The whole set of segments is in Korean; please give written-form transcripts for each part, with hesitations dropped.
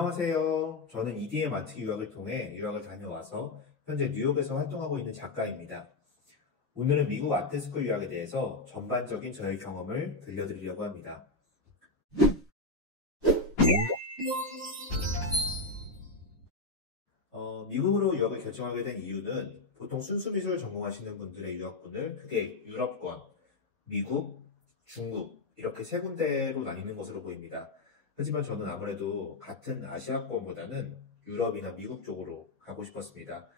안녕하세요. 저는 EDM 아트 유학을 통해 유학을 다녀와서 현재 뉴욕에서 활동하고 있는 작가입니다. 오늘은 미국 아트스쿨 유학에 대해서 전반적인 저의 경험을 들려드리려고 합니다. 미국으로 유학을 결정하게 된 이유는 보통 순수 미술을 전공하시는 분들의 유학군을 크게 유럽권, 미국, 중국 이렇게 세 군데로 나뉘는 것으로 보입니다. 하지만 저는 아무래도 같은 아시아권보다는 유럽이나 미국 쪽으로 가고 싶었습니다.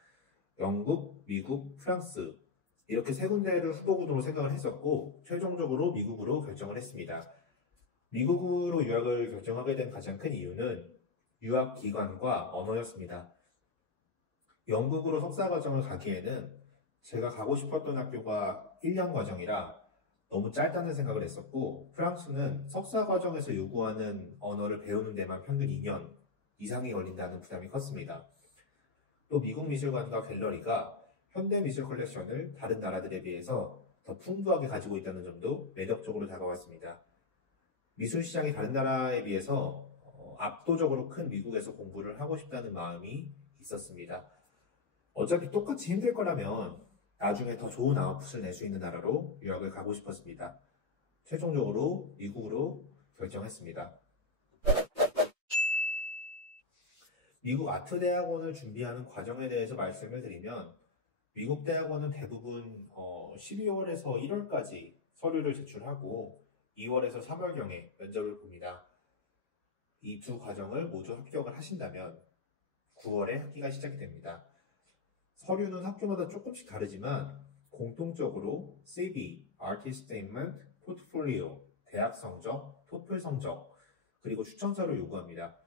영국, 미국, 프랑스 이렇게 세 군데를 후보군으로 생각을 했었고 최종적으로 미국으로 결정을 했습니다. 미국으로 유학을 결정하게 된 가장 큰 이유는 유학 기관과 언어였습니다. 영국으로 석사 과정을 가기에는 제가 가고 싶었던 학교가 1년 과정이라 너무 짧다는 생각을 했었고, 프랑스는 석사 과정에서 요구하는 언어를 배우는 데만 평균 2년 이상이 걸린다는 부담이 컸습니다. 또 미국 미술관과 갤러리가 현대 미술 컬렉션을 다른 나라들에 비해서 더 풍부하게 가지고 있다는 점도 매력적으로 다가왔습니다. 미술 시장이 다른 나라에 비해서 압도적으로 큰 미국에서 공부를 하고 싶다는 마음이 있었습니다. 어차피 똑같이 힘들 거라면 나중에 더 좋은 아웃풋을 낼 수 있는 나라로 유학을 가고 싶었습니다. 최종적으로 미국으로 결정했습니다. 미국 아트대학원을 준비하는 과정에 대해서 말씀을 드리면 미국 대학원은 대부분 12월에서 1월까지 서류를 제출하고 2월에서 3월경에 면접을 봅니다. 이 두 과정을 모두 합격을 하신다면 9월에 학기가 시작이 됩니다. 서류는 학교마다 조금씩 다르지만 공통적으로 CV, Artist Statement, Portfolio, 대학 성적, 토플 성적, 그리고 추천서를 요구합니다.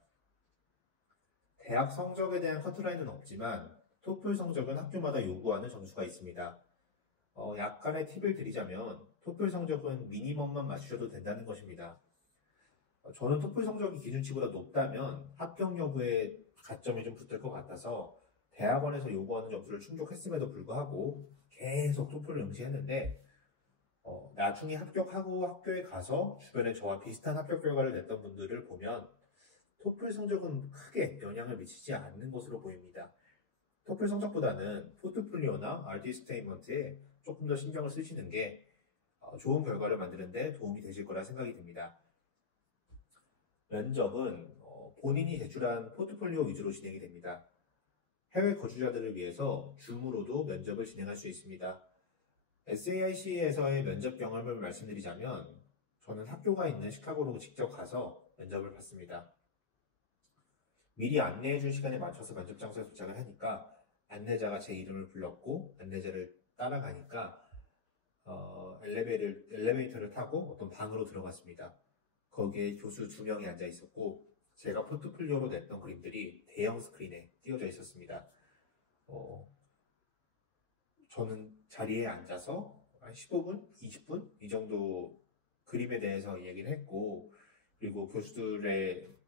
대학 성적에 대한 커트라인은 없지만 토플 성적은 학교마다 요구하는 점수가 있습니다. 약간의 팁을 드리자면 토플 성적은 미니멈만 맞추셔도 된다는 것입니다. 저는 토플 성적이 기준치보다 높다면 합격 여부에 가점이 좀 붙을 것 같아서 대학원에서 요구하는 점수를 충족했음에도 불구하고 계속 토플을 응시했는데 나중에 합격하고 학교에 가서 주변에 저와 비슷한 합격 결과를 냈던 분들을 보면 토플 성적은 크게 영향을 미치지 않는 것으로 보입니다. 토플 성적보다는 포트폴리오나 아티스테인먼트에 조금 더 신경을 쓰시는 게 좋은 결과를 만드는 데 도움이 되실 거라 생각이 듭니다. 면접은 본인이 제출한 포트폴리오 위주로 진행이 됩니다. 해외 거주자들을 위해서 줌으로도 면접을 진행할 수 있습니다. SAIC에서의 면접 경험을 말씀드리자면 저는 학교가 있는 시카고로 직접 가서 면접을 봤습니다. 미리 안내해준 시간에 맞춰서 면접 장소에 도착을 하니까 안내자가 제 이름을 불렀고 안내자를 따라가니까 엘리베이터를 타고 어떤 방으로 들어갔습니다. 거기에 교수 2명이 앉아 있었고 제가 포트폴리오로 냈던 그림들이 대형 스크린에 띄워져 있었습니다. 저는 자리에 앉아서 한 15분, 20분 이 정도 그림에 대해서 얘기를 했고 그리고 교수들의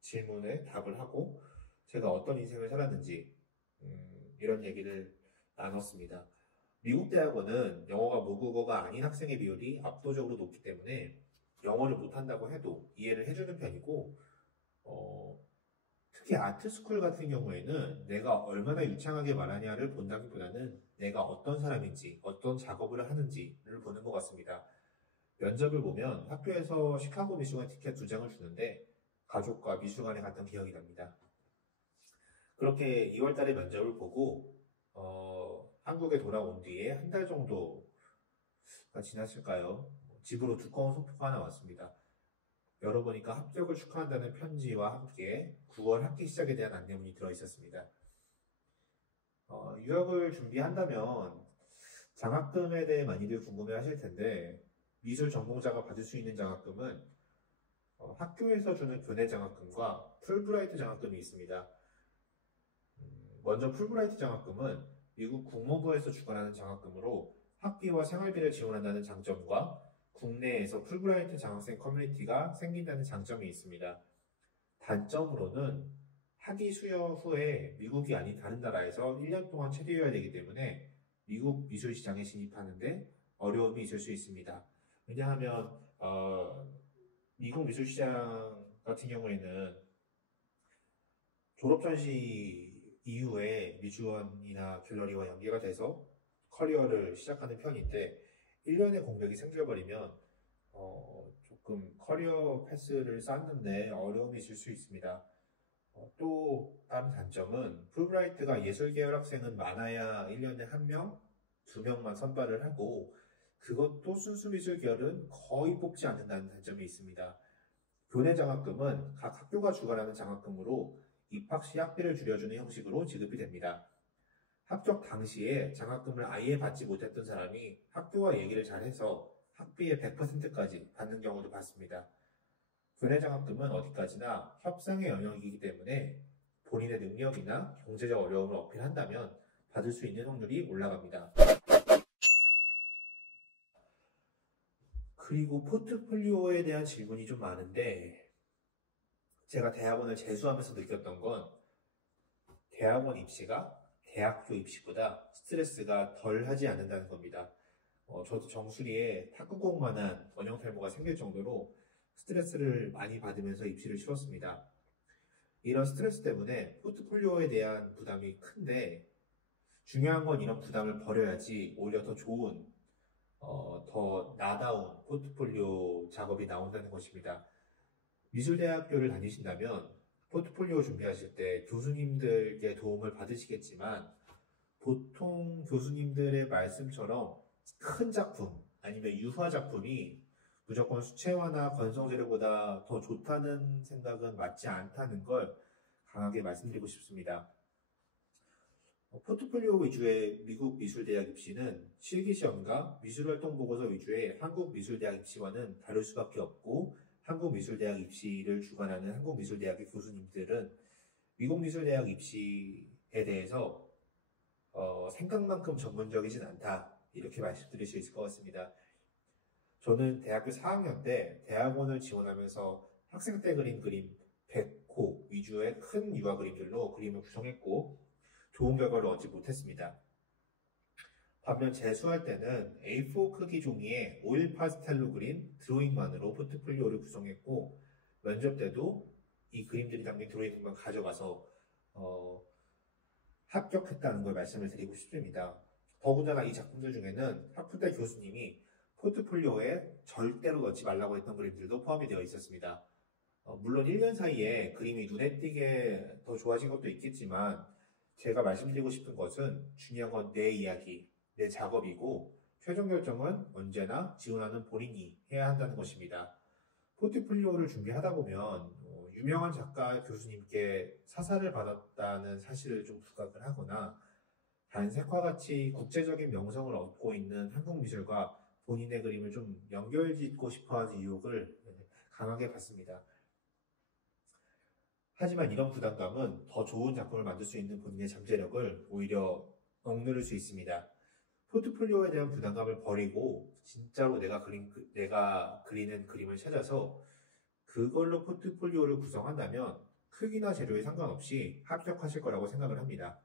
질문에 답을 하고 제가 어떤 인생을 살았는지 이런 얘기를 나눴습니다. 미국 대학원은 영어가 모국어가 아닌 학생의 비율이 압도적으로 높기 때문에 영어를 못한다고 해도 이해를 해주는 편이고 특히 아트스쿨 같은 경우에는 내가 얼마나 유창하게 말하냐를 본다기보다는 내가 어떤 사람인지 어떤 작업을 하는지를 보는 것 같습니다. 면접을 보면 학교에서 시카고 미술관 티켓 2장을 주는데 가족과 미술관에 갔던 기억이 납니다. 그렇게 2월 달에 면접을 보고 한국에 돌아온 뒤에 한 달 정도가 지났을까요? 집으로 두꺼운 소포가 하나 왔습니다. 열어보니까 합격을 축하한다는 편지와 함께 9월 학기 시작에 대한 안내문이 들어있었습니다. 유학을 준비한다면 장학금에 대해 많이들 궁금해 하실 텐데 미술 전공자가 받을 수 있는 장학금은 학교에서 주는 교내 장학금과 풀브라이트 장학금이 있습니다. 먼저 풀브라이트 장학금은 미국 국무부에서 주관하는 장학금으로 학비와 생활비를 지원한다는 장점과 국내에서 풀브라이트 장학생 커뮤니티가 생긴다는 장점이 있습니다. 단점으로는 학위 수여 후에 미국이 아닌 다른 나라에서 1년 동안 체류해야 되기 때문에 미국 미술 시장에 진입하는데 어려움이 있을 수 있습니다. 왜냐하면 미국 미술 시장 같은 경우에는 졸업 전시 이후에 미주원이나 갤러리와 연계가 돼서 커리어를 시작하는 편인데 1년의 공백이 생겨버리면 조금 커리어 패스를 쌓는데 어려움이 있을 수 있습니다. 또 다른 단점은 풀브라이트가 예술계열 학생은 많아야 1년에 1명, 2명만 선발을 하고 그것도 순수미술 계열은 거의 뽑지 않는다는 단점이 있습니다. 교내 장학금은 각 학교가 주관하는 장학금으로 입학 시 학비를 줄여주는 형식으로 지급이 됩니다. 합격 당시에 장학금을 아예 받지 못했던 사람이 학교와 얘기를 잘해서 학비의 100%까지 받는 경우도 봤습니다. 교내 장학금은 어디까지나 협상의 영역이기 때문에 본인의 능력이나 경제적 어려움을 어필한다면 받을 수 있는 확률이 올라갑니다. 그리고 포트폴리오에 대한 질문이 좀 많은데 제가 대학원을 재수하면서 느꼈던 건 대학원 입시가 대학교 입시보다 스트레스가 덜 하지 않는다는 겁니다. 저도 정수리에 탁구공만한 원형 탈모가 생길 정도로 스트레스를 많이 받으면서 입시를 치렀습니다. 이런 스트레스 때문에 포트폴리오에 대한 부담이 큰데 중요한 건 이런 부담을 버려야지 오히려 더 좋은, 더 나다운 포트폴리오 작업이 나온다는 것입니다. 미술대학교를 다니신다면 포트폴리오 준비하실 때 교수님들께 도움을 받으시겠지만 보통 교수님들의 말씀처럼 큰 작품 아니면 유화 작품이 무조건 수채화나 건성재료보다 더 좋다는 생각은 맞지 않다는 걸 강하게 말씀드리고 싶습니다. 포트폴리오 위주의 미국 미술대학 입시는 실기시험과 미술활동보고서 위주의 한국미술대학 입시와는 다를 수밖에 없고 한국미술대학 입시를 주관하는 한국미술대학의 교수님들은 미국 미술대학 입시에 대해서 생각만큼 전문적이진 않다 이렇게 말씀드릴 수 있을 것 같습니다. 저는 대학교 4학년 때 대학원을 지원하면서 학생 때 그린 그림 100호 위주의 큰 유화 그림들로 그림을 구성했고 좋은 결과를 얻지 못했습니다. 반면 재수할 때는 A4 크기 종이에 오일 파스텔로 그린 드로잉만으로 포트폴리오를 구성했고 면접 때도 이 그림들이 담긴 드로잉만 가져가서 합격했다는 걸 말씀을 드리고 싶습니다. 더군다나 이 작품들 중에는 학부때 교수님이 포트폴리오에 절대로 넣지 말라고 했던 그림들도 포함이 되어 있었습니다. 물론 1년 사이에 그림이 눈에 띄게 더 좋아진 것도 있겠지만 제가 말씀드리고 싶은 것은 중요한 건 내 이야기, 내 작업이고 최종 결정은 언제나 지원하는 본인이 해야 한다는 것입니다. 포트폴리오를 준비하다 보면 유명한 작가 교수님께 사사를 받았다는 사실을 좀 부각을 하거나 단색화 같이 국제적인 명성을 얻고 있는 한국 미술과 본인의 그림을 좀 연결짓고 싶어하는 유혹을 강하게 받습니다. 하지만 이런 부담감은 더 좋은 작품을 만들 수 있는 본인의 잠재력을 오히려 억누를 수 있습니다. 포트폴리오에 대한 부담감을 버리고 진짜로 내가 그리는 그림을 찾아서 그걸로 포트폴리오를 구성한다면 크기나 재료에 상관없이 합격하실 거라고 생각을 합니다.